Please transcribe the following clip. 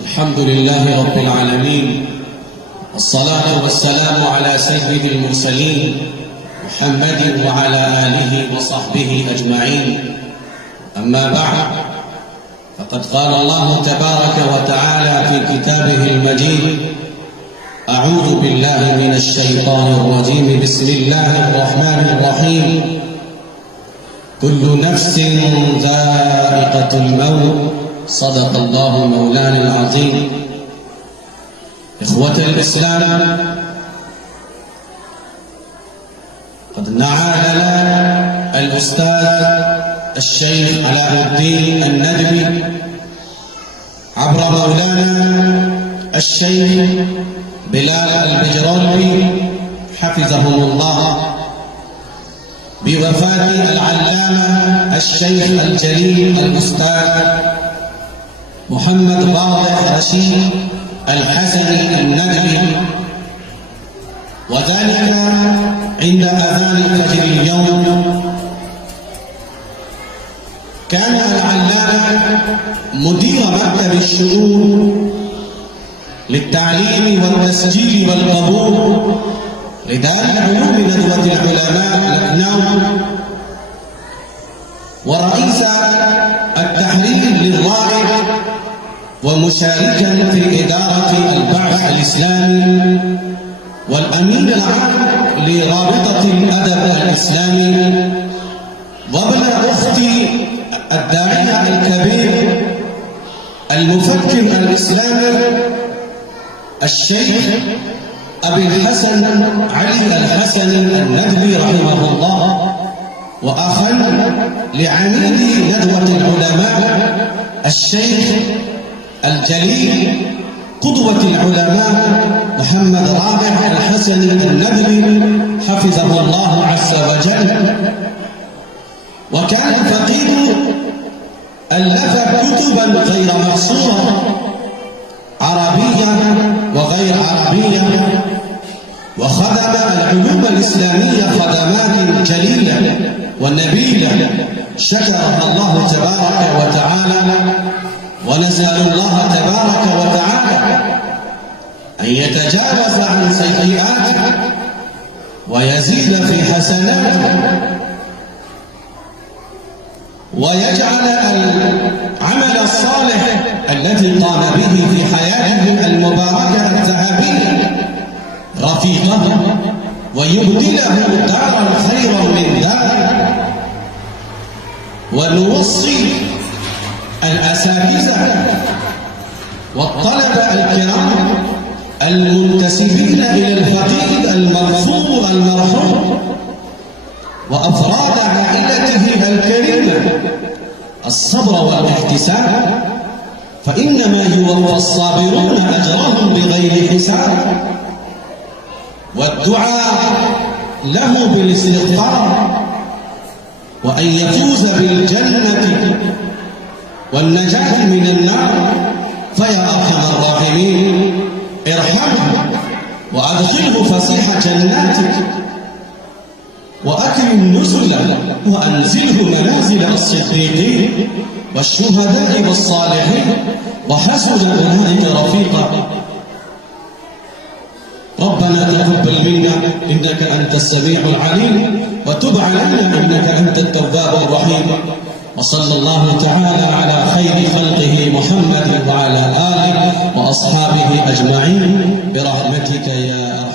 الحمد لله رب العالمين، والصلاة والسلام على سيد المرسلين محمد وعلى آله وصحبه أجمعين. أما بعد، فقد قال الله تبارك وتعالى في كتابه المجيد: أعوذ بالله من الشيطان الرجيم، بسم الله الرحمن الرحيم. كل نفس ذائقة الموت، صدق الله مولانا العظيم. إخوة الإسلام، قد نعى لنا الأستاذ الشيخ علاء الدين الندبي عبر مولانا الشيخ بلال البجرالبي حفظهم الله بوفاة العلامة الشيخ الجليل الأستاذ محمد واضح رشيد الحسني الندبي، وذلك عند أذان الفجر اليوم. كان العلامة مدير مكتب الشؤون للتعليم والتسجيل والقبول لدار العلوم ندوة العلماء لخنو، ورئيس التحرير للرائد، ومشاركا في إدارة البعث الإسلامي، والأمين العام لرابطة الأدب الإسلامي، وابن أختي الداعية الكبير المفكر الإسلامي الشيخ أبي الحسن علي الحسني الندبي رحمه الله، وأخا لعميد ندوة العلماء الشيخ الجليل قدوة العلماء محمد رابح الحسني الندبي حفظه الله عز وجل. وكان الفقير ألف كتبا غير مقصورة، عربية وغير عربية، وخدم العلوم الإسلامية خدمات جليلة ونبيلة شكرها الله تبارك وتعالى. ونسأل الله تبارك وتعالى أن يتجاوز عن سيئاته ويزيد في حسناته، ويجعل العمل الصالح الذي قام به في حياته المباركة الذهبية رفيقه، ويبدله دارا خيرا من ذلك. ونوصي الأساتذة والطلبة الكرام المنتسبين إلى الفقيد المرفوض المرحوم وأفراد عائلته الكريمة الصبر والاحتساب، فإنما يوفى الصابرون أجرهم بغير حساب. والدعاء له بالاستغفار، وأن يفوز بالجنة والنجاة من النار. فيا أرحم الراحمين، ارحمه وأدخله فسيح جناتك، وأكرم نزله وأنزله منازل الصديقين والشهداء والصالحين، وحسن أولئك رفيقا. ربنا تقبل منا إنك أنت السميع العليم، وتب علينا إنك أنت التواب الرحيم. وصلى الله تعالى على خير خلقه محمد وعلى آله وأصحابه أجمعين برحمتك يا